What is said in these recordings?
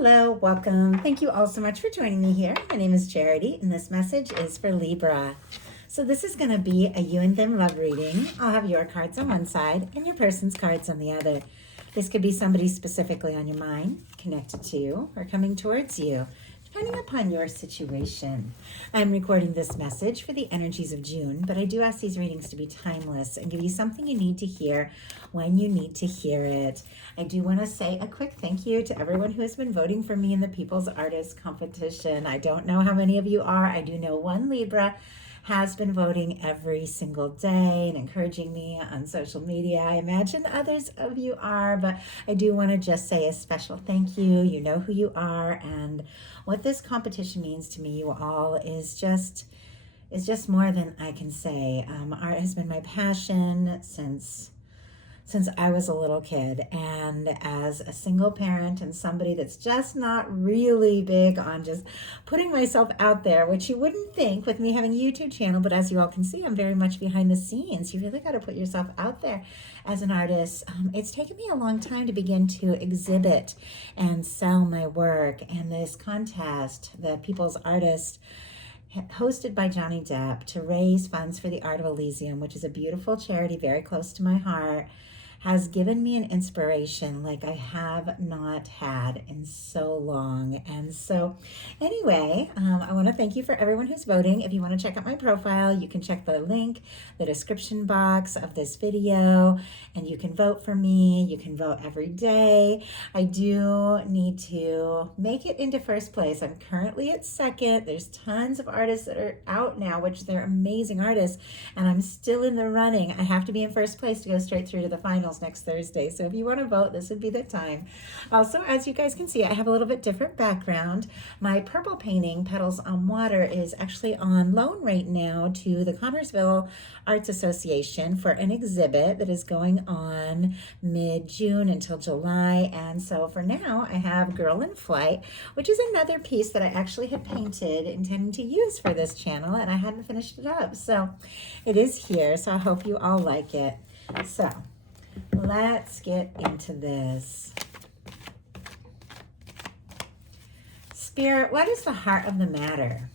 Hello, welcome. Thank you all so much for joining me here. My name is Charity, and this message is for Libra. So this is going to be a you and them love reading. I'll have your cards on one side and your person's cards on the other. This could be somebody specifically on your mind, connected to you, or coming towards you, depending upon your situation. I'm recording this message for the energies of June, but I do ask these readings to be timeless and give you something you need to hear when you need to hear it. I do want to say a quick thank you to everyone who has been voting for me in the People's Artist Competition. I don't know how many of you are. I do know one Libra has been voting every single day and encouraging me on social media. I imagine others of you are, but I do want to just say a special thank you. You know who you are, and what this competition means to me, you all, is just more than I can say. Art has been my passion since I was a little kid, and as a single parent and somebody that's just not really big on just putting myself out there, which you wouldn't think with me having a YouTube channel, but as you all can see, I'm very much behind the scenes. You really got to put yourself out there as an artist. It's taken me a long time to begin to exhibit and sell my work, and this contest, the People's Artist, hosted by Johnny Depp, to raise funds for the Art of Elysium, which is a beautiful charity very close to my heart, has given me an inspiration like I have not had in so long. And so anyway, I want to thank you for everyone who's voting. If you want to check out my profile, you can check the link, the description box of this video, and you can vote for me. You can vote every day. I do need to make it into first place. I'm currently at second. There's tons of artists that are out now, which they're amazing artists, and I'm still in the running. I have to be in first place to go straight through to the final next Thursday. So if you want to vote, this would be the time. Also, as you guys can see, I have a little bit different background. My purple painting, Petals on Water, is actually on loan right now to the Connersville Arts Association for an exhibit that is going on mid-June until July. And so for now, I have Girl in Flight, which is another piece that I actually had painted intending to use for this channel, and I hadn't finished it up. So it is here. So I hope you all like it. So let's get into this. Spirit, what is the heart of the matter?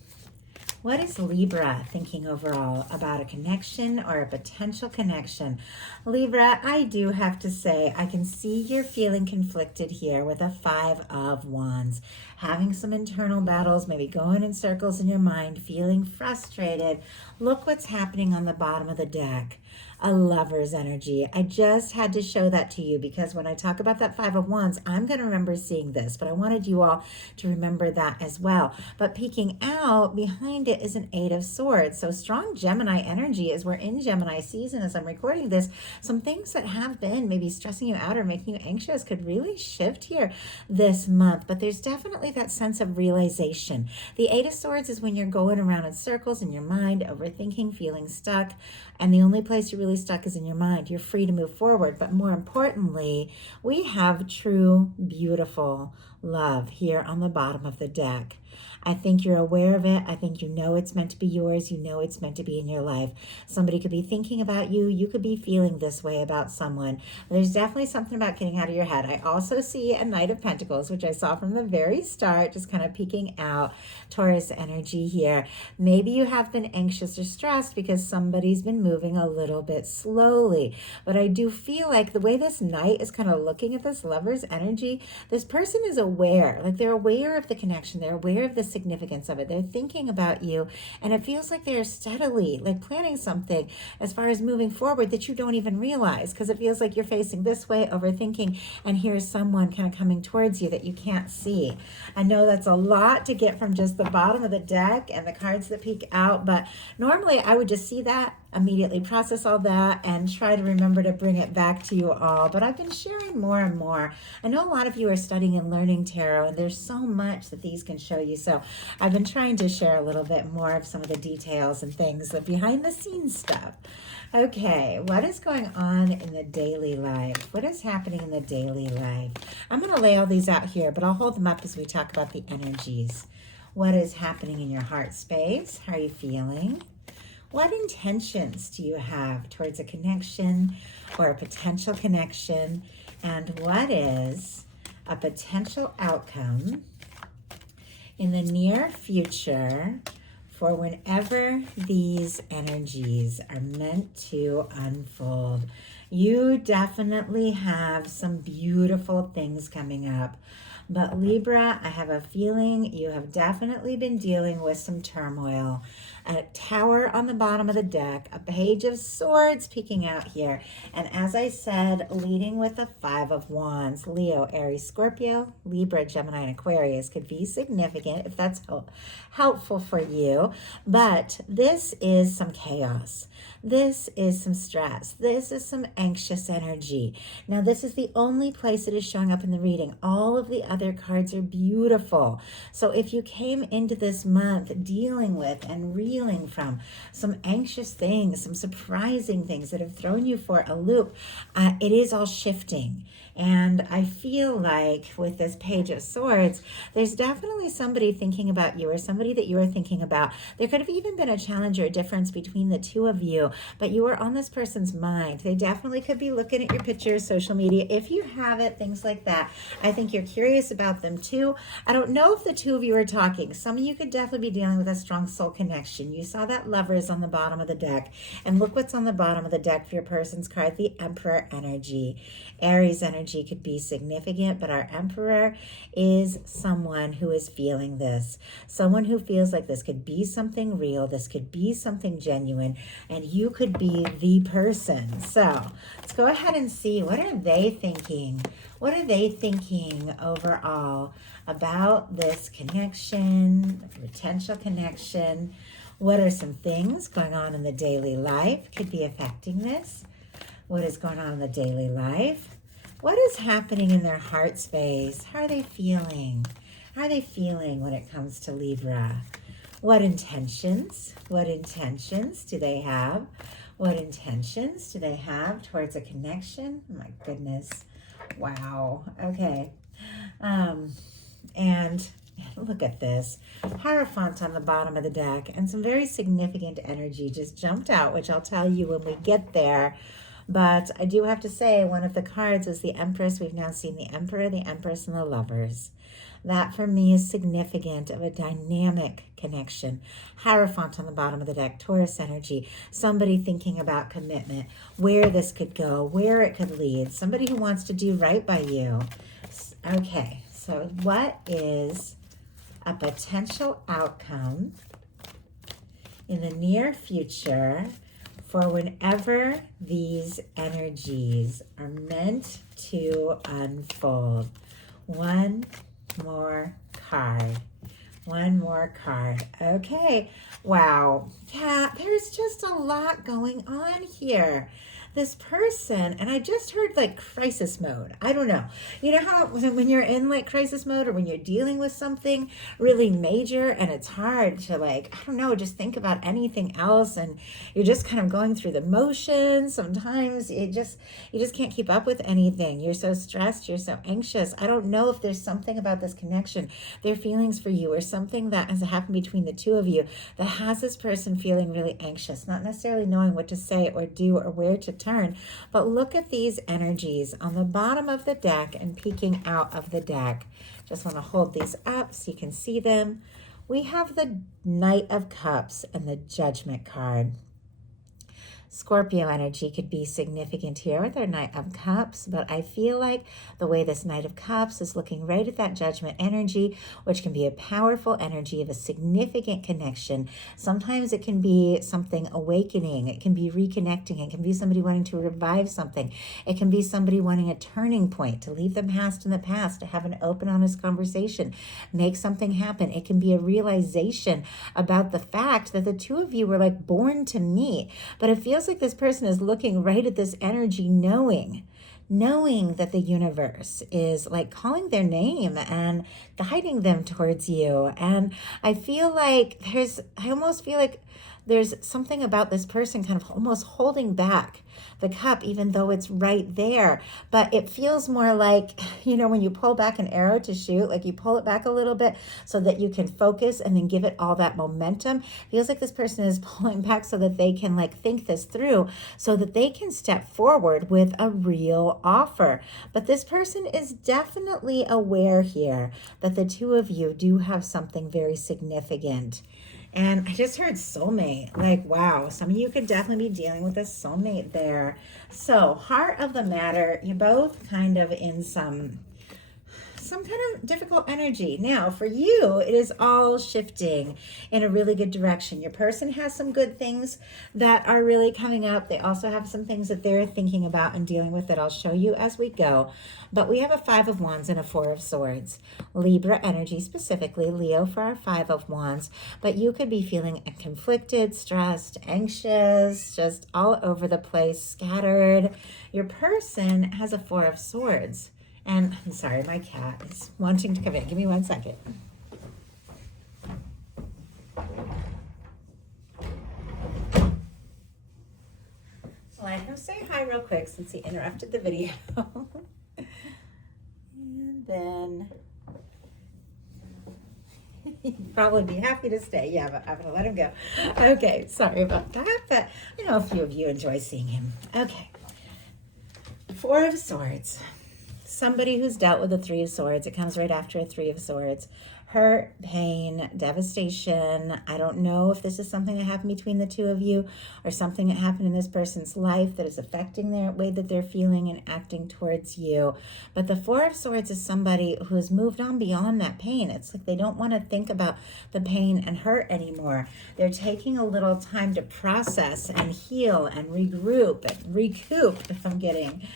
What is Libra thinking overall about a connection or a potential connection? Libra, I do have to say, I can see you're feeling conflicted here with a 5 of Wands. Having some internal battles, maybe going in circles in your mind, feeling frustrated. Look what's happening on the bottom of the deck. A Lover's energy. I just had to show that to you because when I talk about that 5 of Wands, I'm going to remember seeing this, but I wanted you all to remember that as well. But peeking out behind it is an 8 of Swords. So strong Gemini energy as we're in Gemini season as I'm recording this. Some things that have been maybe stressing you out or making you anxious could really shift here this month, but there's definitely that sense of realization. The 8 of Swords is when you're going around in circles in your mind, overthinking, feeling stuck, and the only place you're really stuck is in your mind. You're free to move forward, but more importantly, we have true, beautiful love here on the bottom of the deck. I think you're aware of it. I think you know it's meant to be yours. You know it's meant to be in your life. Somebody could be thinking about you. You could be feeling this way about someone. There's definitely something about getting out of your head. I also see a Knight of Pentacles, which I saw from the very start, just kind of peeking out. Taurus energy here. Maybe you have been anxious or stressed because somebody's been moving a little bit slowly. But I do feel like the way this Knight is kind of looking at this Lover's energy, this person is aware. Like they're aware of the connection. They're aware of the significance of it. They're thinking about you, and it feels like they're steadily like planning something as far as moving forward that you don't even realize, because it feels like you're facing this way, overthinking, and here's someone kind of coming towards you that you can't see. I know that's a lot to get from just the bottom of the deck and the cards that peek out, but normally I would just see that, immediately process all that, and try to remember to bring it back to you all. But I've been sharing more and more. I know a lot of you are studying and learning tarot, and there's so much that these can show you. So I've been trying to share a little bit more of some of the details and things, the behind the scenes stuff. Okay, what is going on in the daily life? What is happening in the daily life? I'm going to lay all these out here, but I'll hold them up as we talk about the energies. What is happening in your heart space? How are you feeling? What intentions do you have towards a connection or a potential connection? And what is a potential outcome in the near future for whenever these energies are meant to unfold. You definitely have some beautiful things coming up. But Libra, I have a feeling you have definitely been dealing with some turmoil. A tower on the bottom of the deck, a page of swords peeking out here. And as I said, leading with the 5 of wands. Leo, Aries, Scorpio, Libra, Gemini, and Aquarius could be significant if that's helpful for you. But this is some chaos. This is some stress. This is some anxious energy. Now, this is the only place it is showing up in the reading. All of the other cards are beautiful. So if you came into this month dealing with and reeling from some anxious things, some surprising things that have thrown you for a loop, it is all shifting. And I feel like with this page of swords, there's definitely somebody thinking about you or somebody that you are thinking about. There could have even been a challenge or a difference between the two of you, but you are on this person's mind. They definitely could be looking at your pictures, social media. If you have it, things like that. I think you're curious about them too. I don't know if the two of you are talking. Some of you could definitely be dealing with a strong soul connection. You saw that Lovers on the bottom of the deck. And look what's on the bottom of the deck for your person's card, the Emperor energy. Aries energy could be significant, but our Emperor is someone who is feeling this. Someone who feels like this could be something real. This could be something genuine, and you could be the person. So let's go ahead and see, what are they thinking? What are they thinking overall about this connection, potential connection? What are some things going on in the daily life could be affecting this? What is going on in the daily life? What is happening in their heart space? How are they feeling? How are they feeling when it comes to Libra? What intentions? What intentions do they have? What intentions do they have towards a connection? Oh my goodness. Wow. Okay. And look at this. Hierophant on the bottom of the deck, and some very significant energy just jumped out, which I'll tell you when we get there. But I do have to say, one of the cards was the Empress. We've now seen the Emperor, the Empress, and the Lovers. That for me is significant of a dynamic connection. Hierophant on the bottom of the deck, Taurus energy, somebody thinking about commitment, where this could go, where it could lead, somebody who wants to do right by you. Okay, so what is a potential outcome in the near future for whenever these energies are meant to unfold? One more card. One more card. Okay. Wow. Yeah, there's just a lot going on here. This person, and I just heard like crisis mode. I don't know. You know how when you're in like crisis mode, or when you're dealing with something really major and it's hard to like, I don't know, just think about anything else, and you're just kind of going through the motions. Sometimes you just can't keep up with anything. You're so stressed, you're so anxious. I don't know if there's something about this connection, their feelings for you, or something that has happened between the two of you that has this person feeling really anxious, not necessarily knowing what to say or do or where to turn. But look at these energies on the bottom of the deck and peeking out of the deck. Just want to hold these up so you can see them. We have the Knight of Cups and the Judgment card. Scorpio energy could be significant here with our Knight of Cups, but I feel like the way this Knight of Cups is looking right at that Judgment energy, which can be a powerful energy of a significant connection. Sometimes it can be something awakening. It can be reconnecting. It can be somebody wanting to revive something. It can be somebody wanting a turning point, to leave the past in the past, to have an open, honest conversation, make something happen. It can be a realization about the fact that the two of you were like born to meet, but it feels like this person is looking right at this energy, knowing that the universe is like calling their name and guiding them towards you. And I feel like I almost feel like there's something about this person kind of almost holding back the cup, even though it's right there. But it feels more like, when you pull back an arrow to shoot, like you pull it back a little bit so that you can focus and then give it all that momentum. It feels like this person is pulling back so that they can think this through, so that they can step forward with a real offer. But this person is definitely aware here that the two of you do have something very significant. And I just heard soulmate. Wow, some of you could definitely be dealing with a soulmate there. So, heart of the matter, you're both kind of in some kind of difficult energy. Now, for you, it is all shifting in a really good direction. Your person has some good things that are really coming up. They also have some things that they're thinking about and dealing with that I'll show you as we go. But we have a 5 of Wands and a 4 of Swords. Libra energy specifically, Leo for our 5 of Wands. But you could be feeling conflicted, stressed, anxious, just all over the place, scattered. Your person has a 4 of Swords. And I'm sorry, my cat is wanting to come in. Give me 1 second. So let him say hi real quick since he interrupted the video. And then he'd probably be happy to stay. Yeah, but I'm going to let him go. Okay, sorry about that. But I know a few of you enjoy seeing him. Okay. 4 of Swords. Somebody who's dealt with a 3 of Swords. It comes right after a 3 of Swords. Hurt, pain, devastation. I don't know if this is something that happened between the two of you or something that happened in this person's life that is affecting their way that they're feeling and acting towards you. But the 4 of Swords is somebody who has moved on beyond that pain. It's like they don't want to think about the pain and hurt anymore. They're taking a little time to process and heal and regroup and recoup, if I'm getting.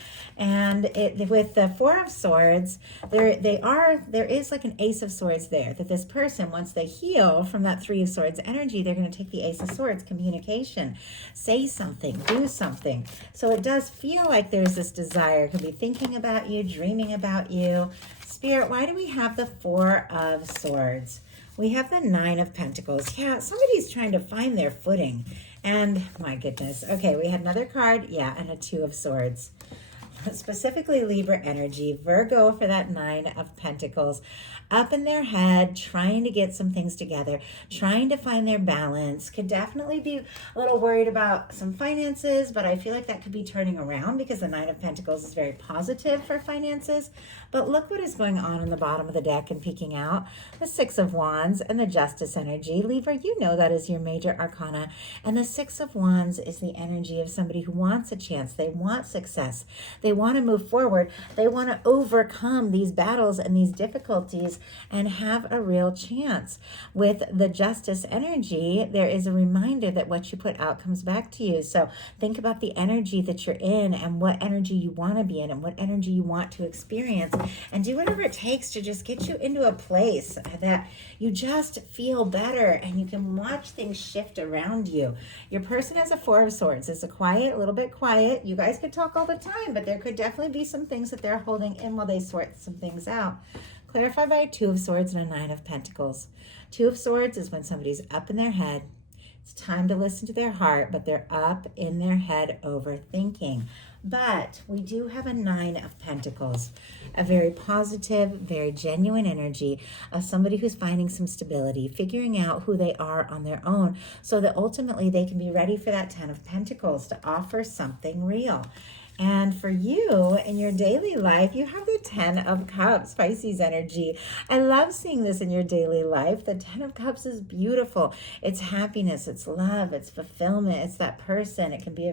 And with the 4 of Swords, there is like an Ace of Swords there, that this person, once they heal from that 3 of Swords energy, they're going to take the Ace of Swords, communication, say something, do something. So it does feel like there's this desire. It could be thinking about you, dreaming about you. Spirit, why do we have the 4 of Swords? We have the 9 of Pentacles. Yeah, somebody's trying to find their footing. And my goodness. Okay, we had another card. Yeah, and a 2 of Swords. Specifically Libra energy, Virgo for that 9 of Pentacles, up in their head, trying to get some things together, trying to find their balance. Could definitely be a little worried about some finances, but I feel like that could be turning around because the 9 of Pentacles is very positive for finances. But look what is going on in the bottom of the deck and peeking out. The 6 of Wands and the Justice energy. Libra, you know that is your major arcana. And the 6 of Wands is the energy of somebody who wants a chance. They want success. They want to move forward. They want to overcome these battles and these difficulties and have a real chance. With the Justice energy, there is a reminder that what you put out comes back to you. So think about the energy that you're in and what energy you want to be in and what energy you want to experience, and do whatever it takes to just get you into a place that you just feel better and you can watch things shift around you. Your person has a 4 of Swords. It's a little bit quiet. You guys could talk all the time, but there could definitely be some things that they're holding in while they sort some things out. Clarified by a 2 of Swords and a 9 of Pentacles. 2 of Swords is when somebody's up in their head. It's time to listen to their heart, but they're up in their head overthinking. But we do have a 9 of Pentacles, a very positive, very genuine energy of somebody who's finding some stability, figuring out who they are on their own so that ultimately they can be ready for that 10 of Pentacles to offer something real. And for you, in your daily life, you have the 10 of Cups, Pisces energy. I love seeing this in your daily life. The 10 of Cups is beautiful. It's happiness, it's love, it's fulfillment, it's that person. It can be,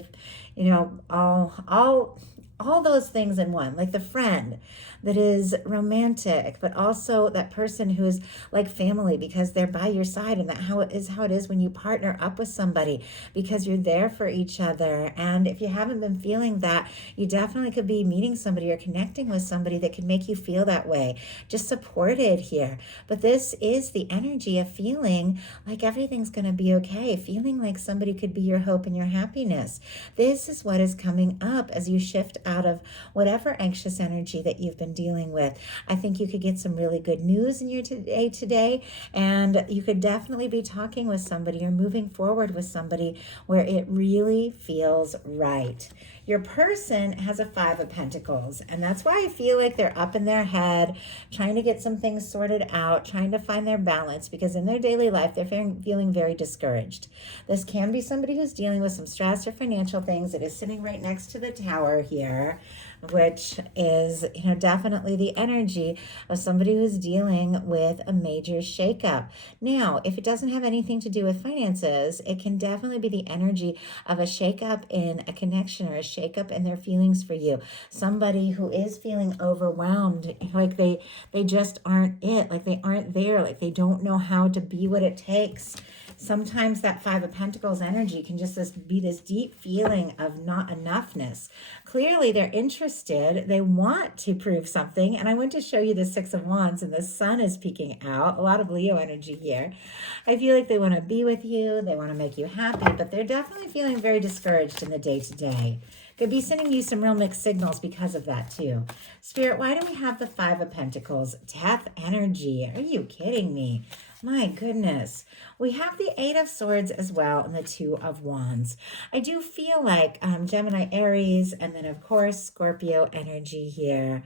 all those things in one, like the friend that is romantic, but also that person who is like family because they're by your side, and that how it is when you partner up with somebody because you're there for each other. And if you haven't been feeling that, you definitely could be meeting somebody or connecting with somebody that could make you feel that way, just supported here. But this is the energy of feeling like everything's going to be okay, feeling like somebody could be your hope and your happiness. This is what is coming up as you shift out of whatever anxious energy that you've been dealing with. I think you could get some really good news in your day today, and you could definitely be talking with somebody or moving forward with somebody where it really feels right. Your person has a 5 of Pentacles, and that's why I feel like they're up in their head, trying to get some things sorted out, trying to find their balance, because in their daily life, they're feeling very discouraged. This can be somebody who's dealing with some stress or financial things. It is sitting right next to the Tower here, which is, definitely the energy of somebody who's dealing with a major shakeup. Now, if it doesn't have anything to do with finances, it can definitely be the energy of a shakeup in a connection or a shakeup in their feelings for you. Somebody who is feeling overwhelmed, like they just aren't it, like they aren't there, like they don't know how to be what it takes. Sometimes that 5 of Pentacles energy can just be this deep feeling of not enoughness. Clearly, they're interested. They want to prove something. And I want to show you the 6 of Wands, and the sun is peeking out. A lot of Leo energy here. I feel like they want to be with you. They want to make you happy, but they're definitely feeling very discouraged in the day-to-day. Could be sending you some real mixed signals because of that too. Spirit, why do we have the 5 of Pentacles? Death energy. Are you kidding me? My goodness. We have the 8 of Swords as well and the 2 of Wands. I do feel like Gemini, Aries, and then of course Scorpio energy here.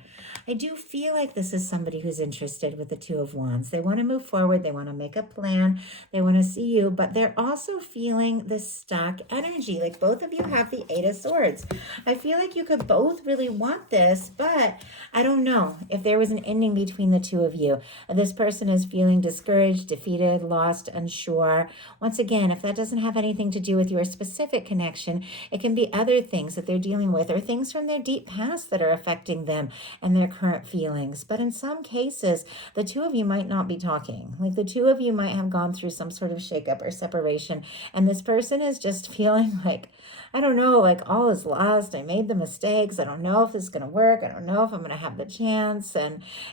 I do feel like this is somebody who's interested with the 2 of Wands. They want to move forward. They want to make a plan. They want to see you, but they're also feeling this stuck energy. Like both of you have the 8 of Swords. I feel like you could both really want this, but I don't know if there was an ending between the two of you. This person is feeling discouraged, defeated, lost, unsure. Once again, if that doesn't have anything to do with your specific connection, it can be other things that they're dealing with or things from their deep past that are affecting them and their current feelings. But in some cases, the two of you might not be talking. Like the two of you might have gone through some sort of shakeup or separation, and this person is just feeling like, I don't know, like all is lost. I made the mistakes. I don't know if this is going to work. I don't know if I'm going to have the chance.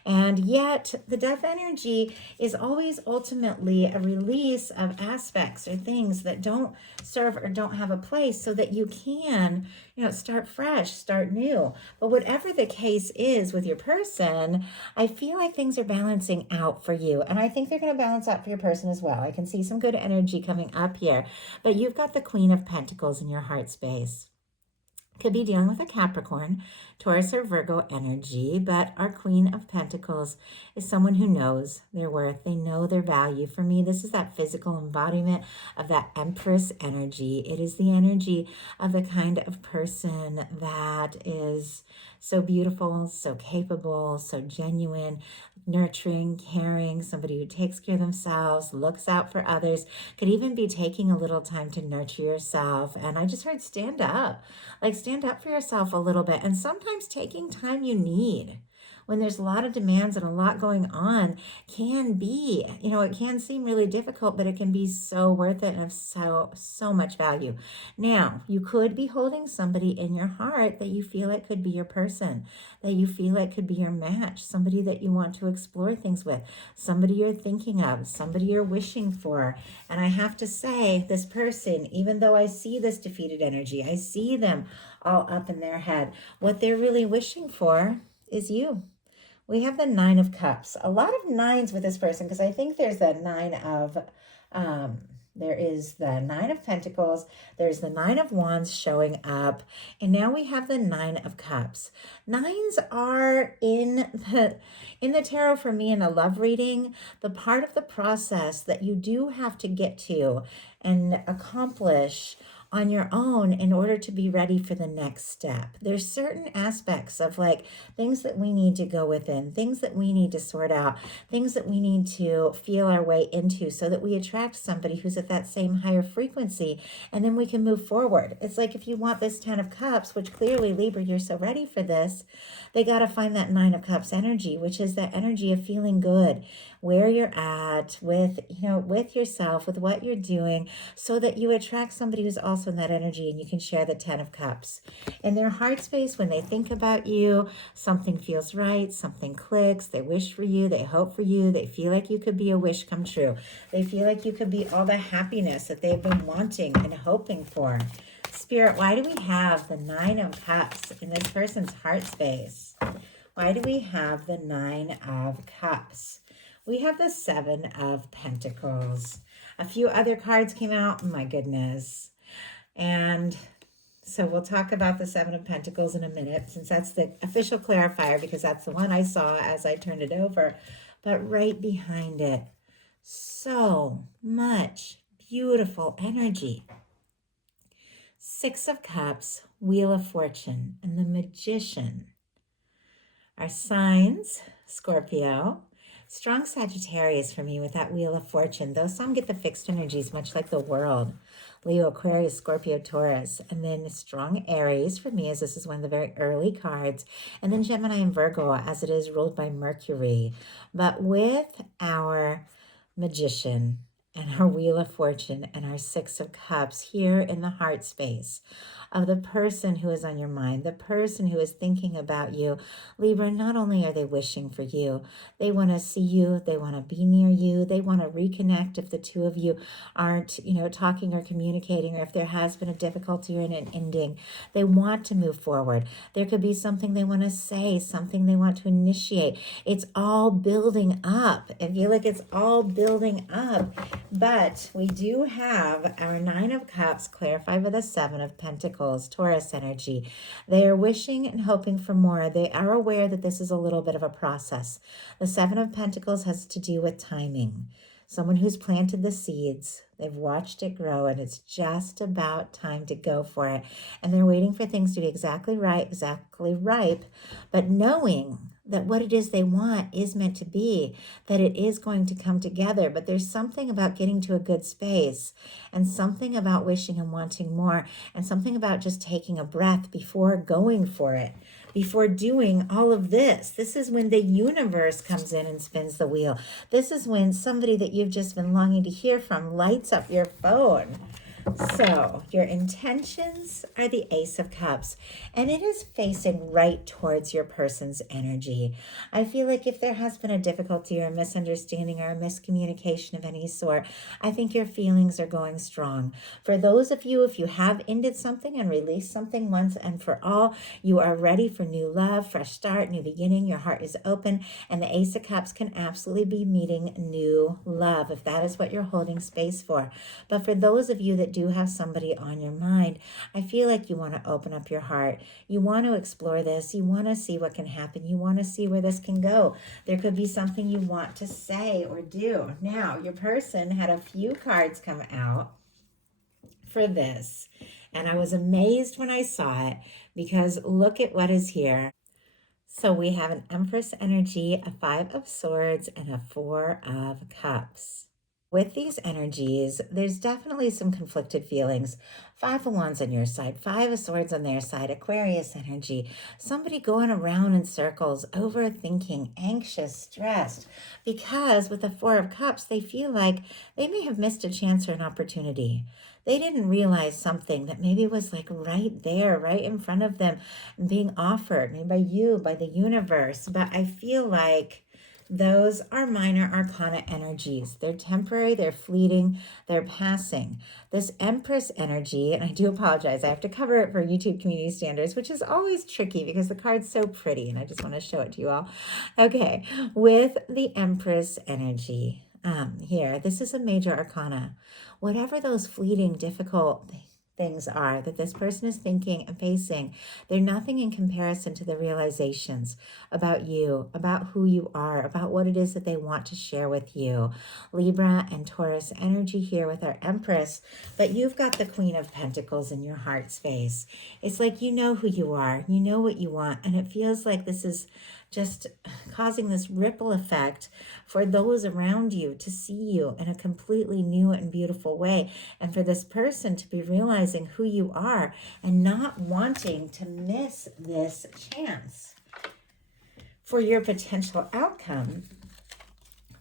And yet the death energy is always ultimately a release of aspects or things that don't serve or don't have a place so that you can, start fresh, start new. But whatever the case is with your person, I feel like things are balancing out for you. And I think they're going to balance out for your person as well. I can see some good energy coming up here. But you've got the Queen of Pentacles in your heart space. Could be dealing with a Capricorn, Taurus, or Virgo energy, but our Queen of Pentacles is someone who knows their worth. They know their value. For me, this is that physical embodiment of that Empress energy. It is the energy of the kind of person that is so beautiful, so capable, so genuine, nurturing, caring, somebody who takes care of themselves, looks out for others, could even be taking a little time to nurture yourself. And I just heard stand up, like stand up for yourself a little bit. And sometimes taking time you need when there's a lot of demands and a lot going on can be, it can seem really difficult, but it can be so worth it and of so much value. Now, you could be holding somebody in your heart that you feel like could be your person, that you feel like could be your match, somebody that you want to explore things with, somebody you're thinking of, somebody you're wishing for. And I have to say, this person, even though I see this defeated energy, I see them all up in their head, what they're really wishing for is you. We have the 9 of Cups. A lot of 9s with this person because I think there's the 9 of, there is the 9 of Pentacles. There's the 9 of Wands showing up. And now we have the 9 of Cups. 9s are in the tarot for me in a love reading, the part of the process that you do have to get to and accomplish on your own in order to be ready for the next step. There's certain aspects of like things that we need to go within, things that we need to sort out, things that we need to feel our way into so that we attract somebody who's at that same higher frequency, and then we can move forward. It's like if you want this 10 of Cups, which clearly Libra, you're so ready for this, they got to find that 9 of Cups energy, which is that energy of feeling good where you're at with, with yourself, with what you're doing, so that you attract somebody who's also in that energy and you can share the 10 of Cups. In their heart space, when they think about you, something feels right, something clicks, they wish for you, they hope for you, they feel like you could be a wish come true. They feel like you could be all the happiness that they've been wanting and hoping for. Spirit, why do we have the Nine of Cups in this person's heart space? Why do we have the Nine of Cups? We have the Seven of Pentacles. A few other cards came out. My goodness. And so we'll talk about the Seven of Pentacles in a minute, since that's the official clarifier, because that's the one I saw as I turned it over. But right behind it, so much beautiful energy. Six of Cups, Wheel of Fortune, and the Magician. Our signs, Scorpio, strong Sagittarius for me with that Wheel of Fortune, though some get the fixed energies, much like the world. Leo, Aquarius, Scorpio, Taurus, and then strong Aries for me, as this is one of the very early cards, and then Gemini and Virgo, as it is ruled by Mercury. But with our Magician and our Wheel of Fortune and our Six of Cups here in the heart space of the person who is on your mind, the person who is thinking about you, Libra, not only are they wishing for you, they want to see you, they want to be near you, they want to reconnect if the two of you aren't, talking or communicating, or if there has been a difficulty or an ending. They want to move forward. There could be something they want to say, something they want to initiate. It's all building up. I feel like it's all building up. But we do have our Nine of Cups clarified with a Seven of Pentacles, Taurus energy. They are wishing and hoping for more. They are aware that this is a little bit of a process. The Seven of Pentacles has to do with timing. Someone who's planted the seeds, they've watched it grow, and it's just about time to go for it. And they're waiting for things to be exactly right, exactly ripe, but knowing that what it is they want is meant to be, that it is going to come together. But there's something about getting to a good space, and something about wishing and wanting more, and something about just taking a breath before going for it, before doing all of this. This is when the universe comes in and spins the wheel. This is when somebody that you've just been longing to hear from lights up your phone. So your intentions are the Ace of Cups, and it is facing right towards your person's energy. I feel like if there has been a difficulty or a misunderstanding or a miscommunication of any sort, I think your feelings are going strong. For those of you, if you have ended something and released something once and for all, you are ready for new love, fresh start, new beginning. Your heart is open, and the Ace of Cups can absolutely be meeting new love if that is what you're holding space for. But for those of you that do have somebody on your mind, I feel like you want to open up your heart. You want to explore this. You want to see what can happen. You want to see where this can go. There could be something you want to say or do. Now, your person had a few cards come out for this, and I was amazed when I saw it, because look at what is here. So we have an Empress energy, a Five of Swords, and a Four of Cups. With these energies, there's definitely some conflicted feelings. Five of Wands on your side, Five of Swords on their side, Aquarius energy. Somebody going around in circles, overthinking, anxious, stressed. Because with the Four of Cups, they feel like they may have missed a chance or an opportunity. They didn't realize something that maybe was like right there, right in front of them, being offered, maybe by you, by the universe. But I feel like those are minor arcana energies. They're temporary, they're fleeting, they're passing. This Empress energy, and I do apologize, I have to cover it for YouTube community standards, which is always tricky because the card's so pretty, and I just want to show it to you all. Okay, with the Empress energy here, this is a major arcana. Whatever those fleeting, difficult things are that this person is thinking and facing, they're nothing in comparison to the realizations about you, about who you are, about what it is that they want to share with you. Libra and Taurus energy here with our Empress, but you've got the Queen of Pentacles in your heart space. It's like you know who you are, you know what you want, and it feels like this is just causing this ripple effect for those around you to see you in a completely new and beautiful way, and for this person to be realizing who you are and not wanting to miss this chance. For your potential outcome,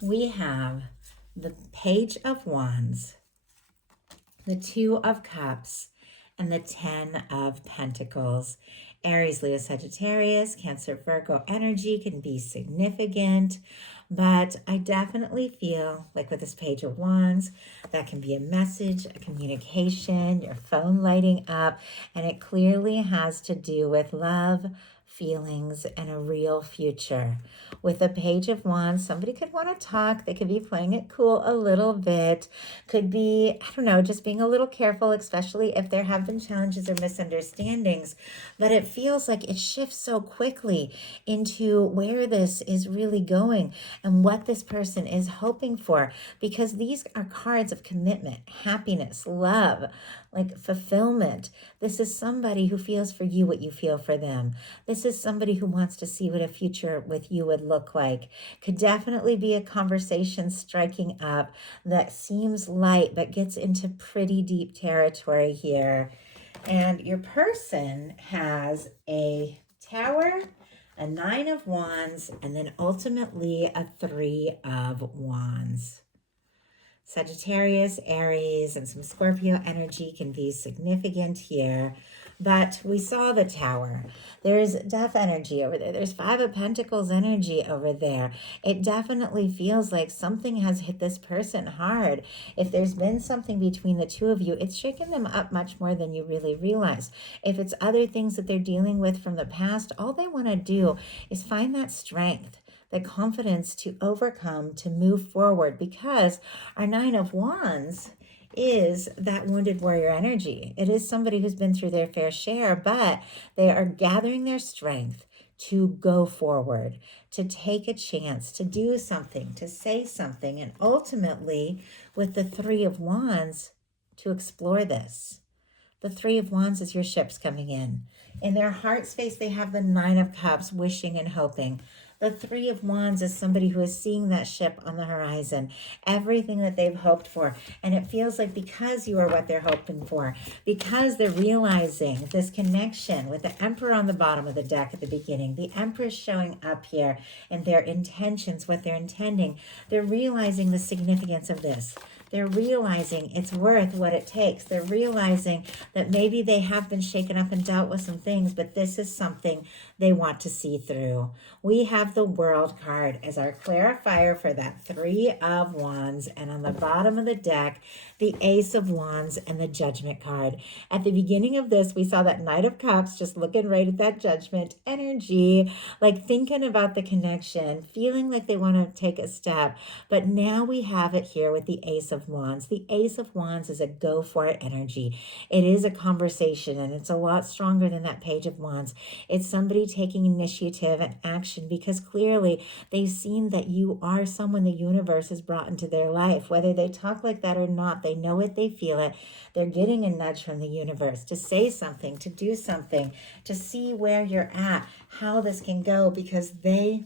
we have the Page of Wands, the Two of Cups, and the Ten of Pentacles. Aries, Leo, Sagittarius, Cancer, Virgo energy can be significant. But I definitely feel like with this Page of Wands, that can be a message, a communication, your phone lighting up, and it clearly has to do with love, feelings, and a real future. With the Page of Wands, somebody could want to talk. They could be playing it cool a little bit. Could be, I don't know, just being a little careful, especially if there have been challenges or misunderstandings. But it feels like it shifts so quickly into where this is really going and what this person is hoping for, because these are cards of commitment, happiness, love, like fulfillment. This is somebody who feels for you what you feel for them. This is somebody who wants to see what a future with you would look like. Could definitely be a conversation striking up that seems light but gets into pretty deep territory here. And your person has a Tower, a Nine of Wands, and then ultimately a Three of Wands. Sagittarius, Aries, and some Scorpio energy can be significant here. But we saw the Tower. There's death energy over there. There's Five of Pentacles energy over there. It definitely feels like something has hit this person hard. If there's been something between the two of you, it's shaken them up much more than you really realize. If it's other things that they're dealing with from the past, all they want to do is find that strength, the confidence to overcome, to move forward, because our Nine of Wands is that wounded warrior energy. It is somebody who's been through their fair share, but they are gathering their strength to go forward, to take a chance, to do something, to say something, and ultimately with the Three of Wands, to explore this. The Three of Wands is your ships coming in. In their heart space, they have the Nine of Cups, wishing and hoping. The Three of Wands is somebody who is seeing that ship on the horizon, everything that they've hoped for. And it feels like because you are what they're hoping for, because they're realizing this connection with the Emperor on the bottom of the deck at the beginning, the Empress showing up here and their intentions, what they're intending, they're realizing the significance of this. They're realizing it's worth what it takes. They're realizing that maybe they have been shaken up and dealt with some things, but this is something they want to see through. We have the World card as our clarifier for that Three of Wands, and on the bottom of the deck, the Ace of Wands and the Judgment card. At the beginning of this, we saw that Knight of Cups just looking right at that Judgment energy, like thinking about the connection, feeling like they want to take a step. But now we have it here with the Ace of Wands. The Ace of Wands is a go for it energy. It is a conversation, and it's a lot stronger than that Page of Wands. It's somebody taking initiative and action because clearly they've seen that you are someone the universe has brought into their life. Whether they talk like that or not, they know it, they feel it. They're getting a nudge from the universe to say something, to do something, to see where you're at, how this can go, because they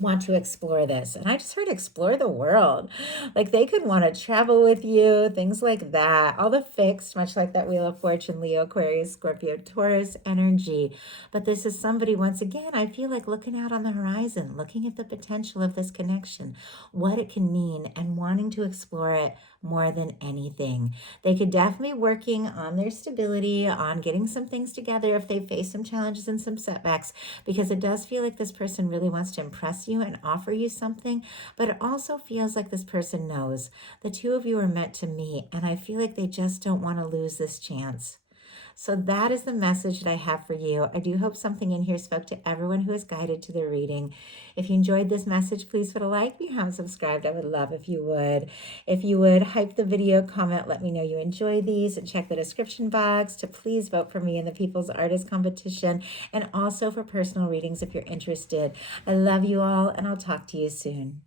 want to explore this. And I just heard explore the world. Like they could want to travel with you, things like that. All the fixed, much like that Wheel of Fortune, Leo, Aquarius, Scorpio, Taurus energy. But this is somebody, once again, I feel like looking out on the horizon, looking at the potential of this connection, what it can mean, and wanting to explore it more than anything. They could definitely be working on their stability, on getting some things together if they face some challenges and some setbacks, because it does feel like this person really wants to impress you and offer you something, but it also feels like this person knows the two of you are meant to meet, and I feel like they just don't want to lose this chance. So that is the message that I have for you. I do hope something in here spoke to everyone who is guided to the reading. If you enjoyed this message, please put a like. If you haven't subscribed, I would love if you would. If you would hype the video, comment, let me know you enjoy these, and check the description box to please vote for me in the People's Artist Competition, and also for personal readings if you're interested. I love you all, and I'll talk to you soon.